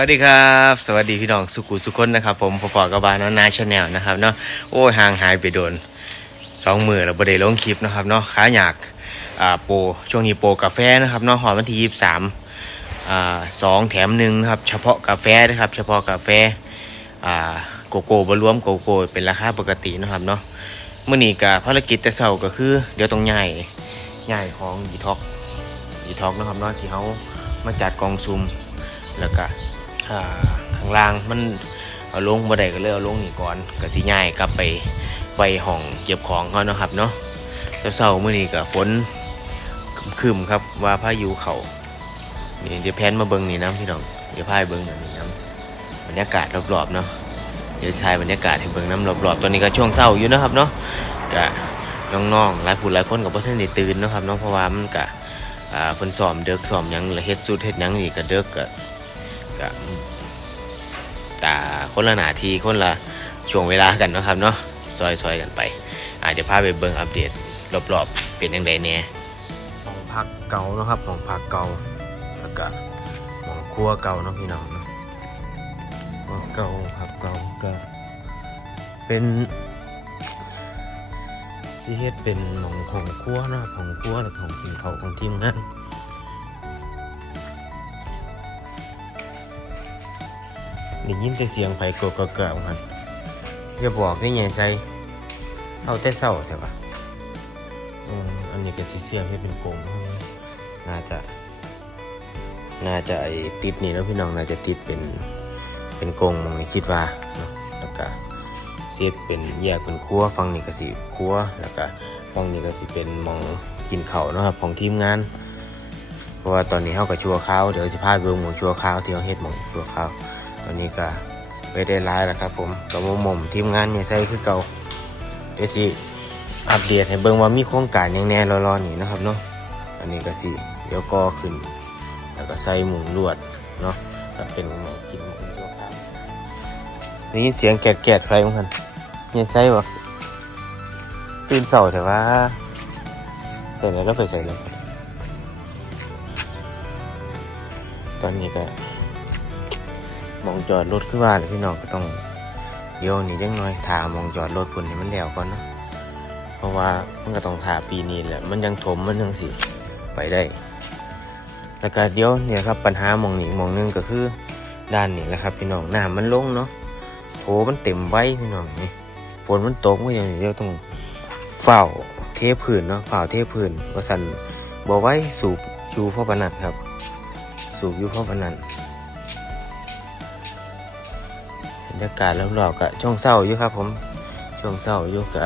วัสดีครับ สวัสดีพี่น้องสุขุสุคนนะครับ ผมพอๆกับบานน้องนาชาแนลนะครับเนาะโอ้ยห่างหายไปโดนสองมือแล้วบ่ได้ลงคลิปนะครับเนาะขาอยากอ่าโปรช่วงนี้โปรกาแฟนะครับเนาะหอวันที่ยี่สิบสามอ่าสองแถมหนึ่งนะครับ เฉพาะกาแฟนะครับ เฉพาะกาแฟอ่าโกโก้บรวมโกโก้เป็นราคาปกตินะครับเนาะเมื่อนี้กับภารกิจแต่เช้าก็คือ เดี๋ยวต้องย้ายย้ายของดีท็อกดีท็อกนะครับเนาะที่เขามาจัดกองซุมแล้วก็ อ่าข้างล่างมันเอาลงบ่ได้ก็เลยเอาลงนี่ก่อนก็สิย้ายกลับไปไปห้องเก็บของเขาเนาะครับเนาะแต่เช้ามื้อนี้ก็ฝนคึมครับว่าพายุเข้านี่เดี๋ยวแพนมาเบิ่งนี่น้ำพี่น้องเดี๋ยวพาไปเบิ่งอันนี่น้ำบรรยากาศรอบๆเนาะเดี๋ยวถ่ายบรรยากาศให้เบิ่งน้ำรอบๆตอนนี้ก็ช่วงเช้าอยู่นะครับเนาะก็น้องๆหลายผู้หลายคนก็บ่ทันได้ตื่นนะครับเนาะเพราะว่ามันก็อ่าเพิ่นซ้อมเด็กซ้อมหยังล้วเฮ็ดสุดเฮ็ดหยังนี่ก็เด็กก็ ก็ตาคนละหนาทีคนละช่วงเวลากันนะครับเนาะซอยซอยกันไป อาเดี๋ยวพาไปเบิ่งอัปเดตรอบๆ เป็นยังไงแน่ห้องพักเก่านะครับห้องพักเก่าแล้วก็ห้องครัวเก่าเนาะพี่น้องเนาะห้องเก่าพักเก่าก็เป็นสิเฮ็ดเป็นหมองของครัวนะของครัวแล้วของกินเขาของทีมงาน ได้ยินแต่เสียงไผโกกเกิมันอย่าบอกได้ไงใส่เอาแต่เศร้าแต่ว่าอืมอันนี้ก็สิเสียงให้เป็นกลมน่าจะ น่าจะไอติดนี่แล้วพี่น้องน่าจะติดเป็นเป็นกงมองนี่คิดว่าเนาะแล้วก็เซตเป็นแยกเป็นครัวฝั่งนี้ก็สิครัวแล้วก็ฝั่งนี้ก็สิเป็นมองกินเข้าเนาะครับของทีมงานเพราะว่าตอนนี้เขากับชัวข้าวเดี๋ยวสิพาไปเบิ่งหมูชัวข้าวที่เขาเฮ็ดหมองชัวข้าว ตอนนี้ก็ไปได้ร้ายแล้วครับผมกับหม่อมทีมงานเนี่ยใส่คือเก่าเดี๋ยวที่อัปเดตให้เบิ่งว่ามีโครงการยังแน่รอๆนี่นะครับเนาะอันนี้ก็สิเดี๋ยวก่อขึ้น แล้วก็ใส่หมุงลวดเนาะก็เป็นหมูกินหมูตัวข้าวได้ยินเสียงแกดๆใครมั้งคันเนี่ยใส่บ่ตื่นเสาแต่ว่าแต่ไหนก็ไปใส่แล้วตอนนี้ก็ มองจอดรถขึ้นว่าเลยพี่น้องก็ต้องเดี๋ยวนี่จังหน่อยถามองจอดรถพุ่นให้มันแล้วก่อนเนาะเพราะว่ามันก็ต้องถาปีนี้แหละมันยังถมมันยังสิไปได้แล้วก็เดี๋ยวเนี่ยครับปัญหามองหนี่มองหนึงก็คือด้านนี้แหละครับ พี่น้องน้ำมันลงเนาะโถมันเต็มไว้พี่น้องนี่ฝนมันตกว่าอย่างนี้เดี๋ยวต้องเฝ้าเทพื้นเนาะเฝ้าเทพื้นว่าสันบ่ไว้สูบอยู่พ่อปนันครับ สูบอยู่พ่อปานนั รรยากาศรอบๆก็ช่วงเศร้าอยู่ครับ ผมช่วงเศร้าอยู่กะ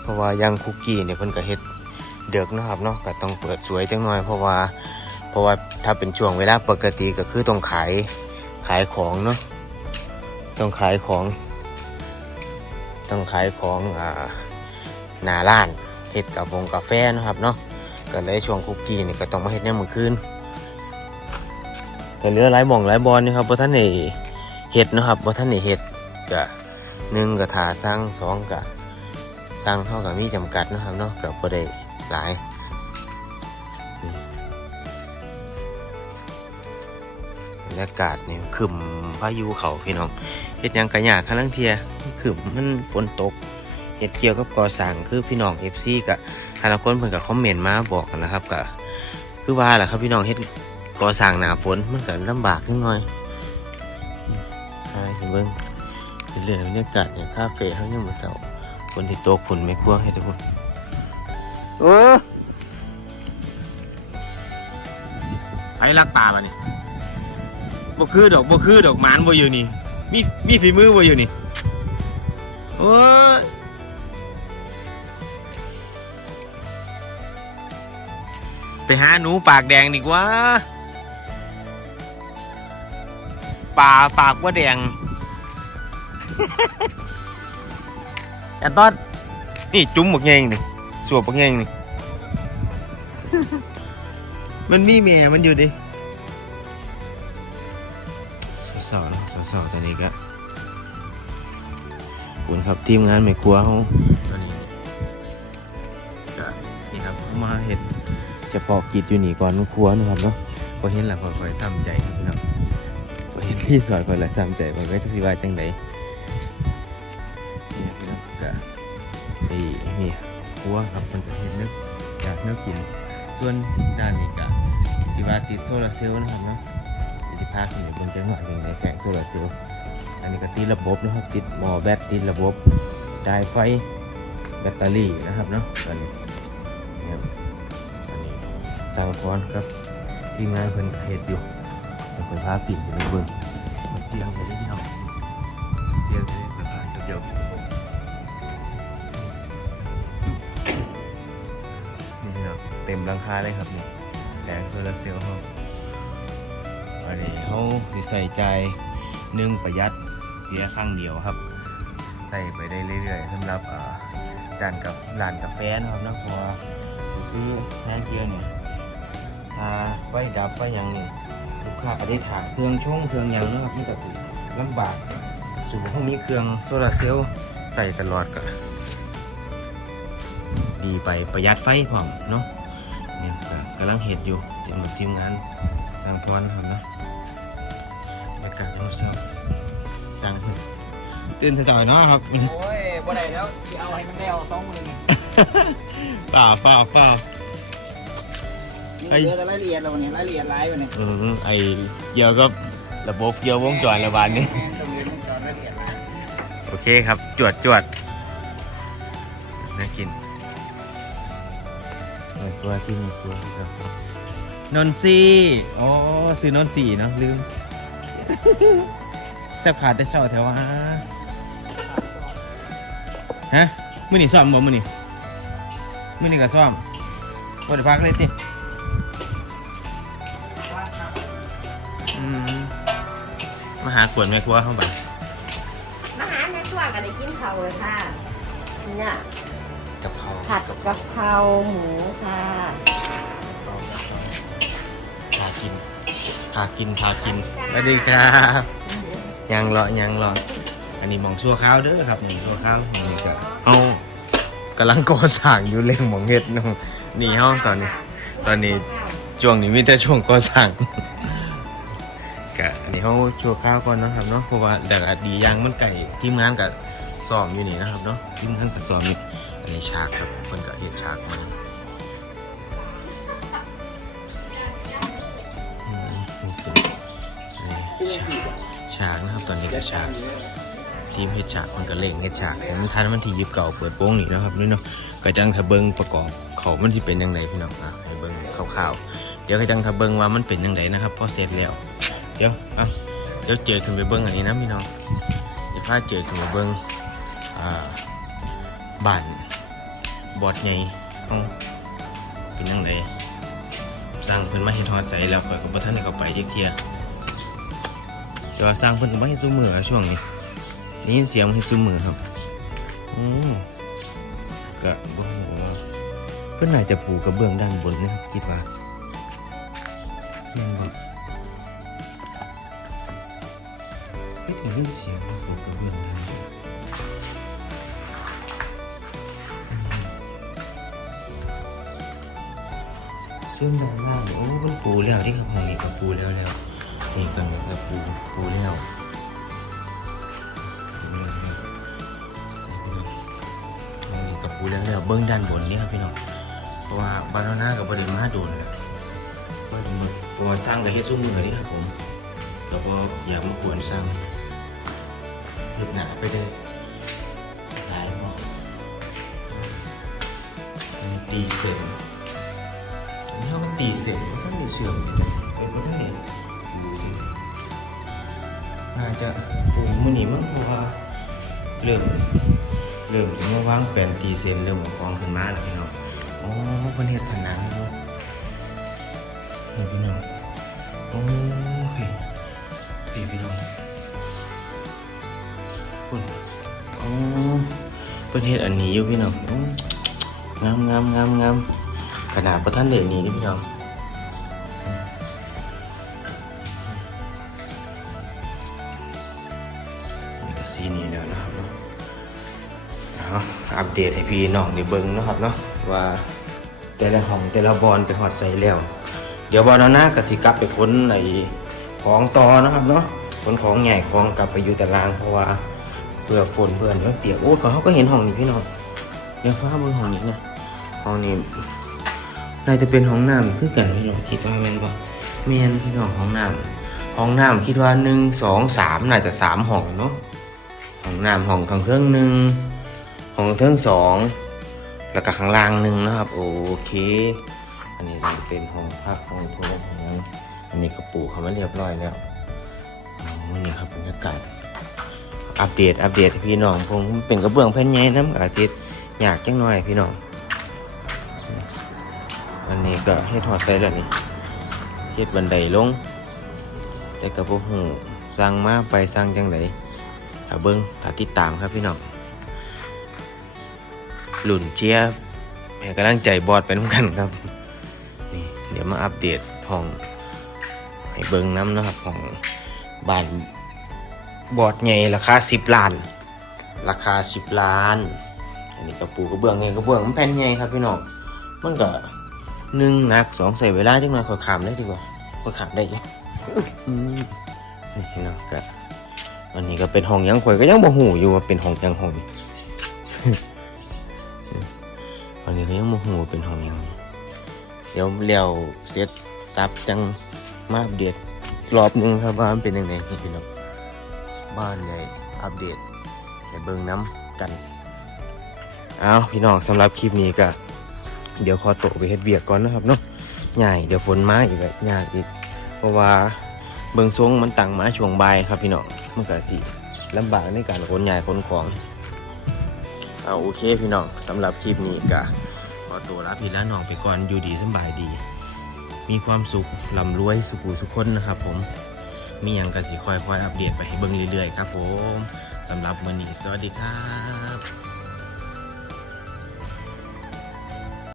เพราะว่ายังคุกกี้เนี่ยเพิ่นก็เฮ็ดเดือกนะครับเนาะก็ต้องเปิดสวยจังหน่อย เพราะว่าเพราะว่าถ้าเป็นช่วงเวลาปกติก็คือต้องขายขายของเนาะต้องขายของต้องขายของอ่าหน้าร้านเฮ็ดกับวงกาแฟนะครับเนาะก็เลยช่วงคุกกี้นี่ก็ต้องมาเฮ็ดยามมื้อคืน แต่เหลือหลายหม่องหลายบอลนี่ครับบ่ท่านได้เฮ็ดนะครับบ่ท่านได้เฮ็ดก็หนึ่งก็ถาสร้างสองก็สร้างเท่ากับมีจำกัดนะครับเนาะก็บ่ได้หลายนี่บรรยากาศนี่ขึ้นพายุเขาพี่น้องเฮ็ดยังกระยากคันลังเทียขึ้นมันฝนตกเฮ็ดเกี่ยวกับก่อสร้างคือพี่น้อง FC ก็หลายคนเพิ่นก็คอมเมนต์มาบอกกันนะครับก็คือว่าแหละครับพี่น้องเฮ็ด ก่อสร้างหนาฝนมันก็ลำบากนิดหน่อยใช่เห็นเบิ้งเรื่อยๆบรรยากาศเนี่ยคาเฟ่เขายังมาเสาฝนที่ตกฝนไม่ครั่วให้ทุกคนเออไอ้ลักป่ามานี่บ่คือดอกบ่คือดอกหมานบ่อยู่นี่ มีมีฝีมือบ่อยู่นี่โอ้ยไปหาหนูปากแดงดีกว่า ป่าปากว่าแดงอย่าตอดนี่จุ้มบักเงงนี่สวบบักเงงนี่ มันมีแม่มันอยู่ดิสาวๆนะสาวๆตอนนี้ก็ขอบคุณครับทีมงานไม่ครัวเขาตอนนี้ก็นี่ครับเขามาเห็ดเฉพาะกิจอยู่นี่ก่อนครัวนะครับเนาะพอเห็นแล้วค่อยๆซ้ำใจครับพี่น้อง พอเห็นรีสอร์ทค่อยๆซ้ำใจค่อยๆทักสิว่าจังใดนี่พี่น้องก็ไอ้นี่ครัวครับมันก็เห็นนึกอยากนึกกิน ส่วนด้านนี้ก็ที่ว่าติดโซลาร์เซลล์นะครับเนาะเดี๋ยวจะพาขึ้นไปบนจังหวะอย่างไรแผงโซลาร์เซลล์อันนี้ก็ติดระบบนะครับติดหม้อแบตติดระบบได้ไฟแบตเตอรี่นะครับเนาะตอนนี้เนี่อันนี้สั่งฟอนครับทีมงานเพิ่นเฮ็ดอยู่ เดี๋ยวเพิ่นพาปิ่นไปเบิ่งมันเสียงไปเลยพี่น้องเสียงไปเลยราคาเดียวๆนี่พี่น้องเต็มหลังคาเลยครับนี่แผงโซลาร์เซลล์เขาอันนี้เขาสิใส่ใจหนึ่งประหยัดเสียครั้งเดียวครับ ใส่ไปได้เรื่อยๆสำหรับอ่าด้านกับร้านกาแฟนะครับนะเพราะว่าคือแท้เกียร์เนี่ยถ้าไฟดับไฟยังนี่ ลูกค้าก็ได้ถามเครื่องช่องเครื่องหยังนะครับที่ตัดสิลำบากสูงพวกนี้เครื่องโซลาร์เซลล์ใส่ตลอดก็ดีไปประหยัดไฟพร้อมเนาะเนี่ยก็กำลังเห็ดอยู่ทีมทีมงานสร้างพรครับเนาะบรรยากาศยามเช้าสร้างเพิ่นตื่นสายๆเนาะครับโอ้ยบ่ได้แล้วที่เอาให้มันแล้วสองมือนี่ฝ่าฝ่าฝ่า ยังเหลือแต่รายละเอียดเราเนี่ยรายละเอียดหลายอยู่เนี่ยเออไอเกี่ยวกับระบบเกี่ยววงจรระบาดนี้ แม่ตรงนี้วงจรรายละเอียดหลายโอเคครับ จวดจวดน่ากินเออตัวที่นี่ตัวนนซีอ๋อซื้อนนสีเนาะลืม แซ่บขาดแต่เช้าแถวว่าฮะ มื้อนี้ซ่อมบ่มื้อนี้มื้อนี้ก็ซ่อมบ่ได้พักเลยติ มาหากวนแม่ครัวเข้าไปมาหาแม่ครัวก็ได้กินเขาวเลยค่ะเนี่ยกับเขาผัดกะเพราหมูค่ะพากินพากินพากินสวัสดีครับ ยังรอยังรออันนี้หมองชั่วข้าวเด้อครับหมองชั่วข้าวนี่ก็เอากำลังก่อสร้างอยู่เร่งหมองเฮ็ดเนาะนี่เฮาตอนนี้ ตอนนี้ช่วงนี้มีแต่ช่วงก่อสร้างกะอันนี้ เขาชั่วข้าวก่อนนะครับเนาะเพราะว่าแต่ก็ดีย่างมันไก่ทีมงานกับซ้อมอยู่นี่นะครับเนาะทีมงานกับซ้อมนี่อันนี้ฉากครับคนก็เห็นฉากมาอืมนี่ฉากฉากนะครับตอนนี้ก็ฉากทีมเฮ็ดฉากมันก็เล่งเฮ็ดฉากให้มันทันมันที่ยิบเก่าเปิดโป้งนี่นะครับนี่เนาะก็จังถ้าเบิงประกอบเขามันที่เป็นยังไงพี่น้องอะให้เบิงคร่าวๆเดี๋ยวก็จังถ้าเบิงว่ามันเป็นยังไงนะครับพอเสร็จแล้ว เดี๋ยวอะเดี๋ยวเจอขึ้นไปเบิ้งอันนี้นะพี่น้องเดี๋ยวพาเจอขึ้นไปเบิ้งอ่าบ้านบอดใหญ่ห้องเป็นยังไงสร้างเพิ่นมาเห็นทอดใสแล้วข่อยก็บ่ทันได้เข้าไปจักเที่ยแต่ว่าสร้างเพิ่นก็มาเฮ็ดซุมืออช่วงนี้ได้ยินเสียงเฮ็ดซุมือครับอืมก็บ่ฮู้ว่าเพิ่นน่าจะปูกระเบื้องด้านบนนะครับคิดว่าแม่ ไม่ถึงเสียงของผมกระเบื้องเลยซึ่งด้านล่างโอ้มันปูแล้วที่ครับห้องนี้ก็ปูแล้วแล้วนี่ก็เหมือนกับปูปูแล้วปูแล้วแล้วห้องนี้ก็ปูแล้วแล้วเบื้องด้านบนเนี่ยครับพี่น้อง เพราะว่าบานาน่ากับบริมาโดนแล้วบริมาเพราะว่าสร้างกับเฮซุ้มมือนี่ครับผม ก็เพราะอยากมากวนสร้าง เห็บหนาไปเลยหลายบอกมีตีเสริมนี่เขาก็ตีเสริมว่าท่านอยู่เสื่อมอยู่ตรงนี้เป็นว่าท่านเนี่ยดูดิน่าจจะปูมือหนีมั้งเพราะว่าเริ่มเริ่มจะมาวางแปลนตีเซนเริ่มเอาของขึ้นมาแล้วพี่น้องอ๋อเพิ่นเฮ็ดผนังอยู่เห็นพี่น้องโอ้ยตีพี่น้อง ประเทศอันนี้อยู่พี่น้องงามงามงามงามขนาดประท่านเดชนี้นี่พี่น้องนี่ก็สีนี้แล้วนะครับเนาะอาอัปเดตให้พี่น้องได้เบิ่งนะครับเนาะว่าแต่ละห้องแต่ละบอลไปหอดใส่แล้ว เดี๋ยวบอลหน้าก็สิกลับไปค้นไอ้ของต่อนะครับเนาะค้นของใหญ่ของกลับไปอยู่แต่ลางเพราะว่า พื่อฝนเพื่อนมันเปียกโอ้เขาก็เห็นห้องนี้พี่น้องเดี๋ยวพาเบิ่งห้องนี้นะห้องนี้น่าจะเป็นห้องน้ำคือกันพี่น้องคิดว่าแมนบ่แมนพี่น้องห้องน้ำห้องน้ำคิดว่าหนึ่งสองสามน่าจะสามห้องเนาะห้องน้ำห้องข้างเครื่องหนึ่งห้องเครื่องสองแล้วก็ข้างล่างหนึ่งนะครับ โอเค อันนี้เป็นห้องพักห้องโถงห้องอันนี้ก็ปูเขามาเรียบร้อยแล้วอ๋อนี่ครับบรรยากาศ อัปเดตอัปเดตพี่น้องผมเป็นกระเบื้องแผ่นใหญ่น้ำอาซิดอยากจังหน่อยพี่น้องอันนี้ก็ให้ถอดใส่แล้วนี่เฮ็ดบันไดลง แต่กระโปหูสร้างมาไปสร้างจังไดถ้าเบิ้งถ้าติดตามครับพี่น้องหลุ่นเชียร์ให้กำลังใจบอดไปน้ำกันครับนี่เดี๋ยวมาอัปเดตห้องให้เบิ้งน้ำนะครับของบ้าน บอดใหญ่ราคาสิบล้าน ราคาสิบล้าน อันนี้กระปูกระเบื้องไงกระเบื้องมันแผ่นใหญ่ครับพี่น้อง มันก็หนึ่งหนักสองใส่เวลาจังหน่อยขอขามได้ดีกว่าขอขามได้อยู่อืมนี่พี่น้องก็อันนี้ก็เป็นห้องยังข่อยก็ยังบ่หูอยู่ว่าเป็นห้องยังห้องอันนี้ก็ยังบ่หูว่าเป็นห้องยังเดี๋ยวเลี้ยวเสร็จซับจังมาอัปเดรอบหนึงครับว่ามันเป็นยังไงพี่น้อง บ้านในอัปเดตให้เบิงน้ำกันเอาพี่น้องสำหรับคลิปนี้ก็เดี๋ยวขอตัวไปเฮ็ดเบียกก่อนนะครับเนาะใหญ่เดี๋ยวฝนมาอีกแล้วยากอีก เพราะว่าเบิงทรงมันตั้งมาช่วงบ่ายครับพี่น้องมันก็สิลำบากในการขนย้ายขนของเอาโอเคพี่น้องสำหรับคลิปนี้ก็ขอตัวลาพี่ลาน้องไปก่อนอยู่ดีสบายดี มีความสุขลำรวยสุขุสุขคนนะครับผม มีอย่างกะสิคอยคอยอัปเดตไปให้เบิ่งเรื่อยๆครับผมสำหรับมื้อนี้สวัสดีครับ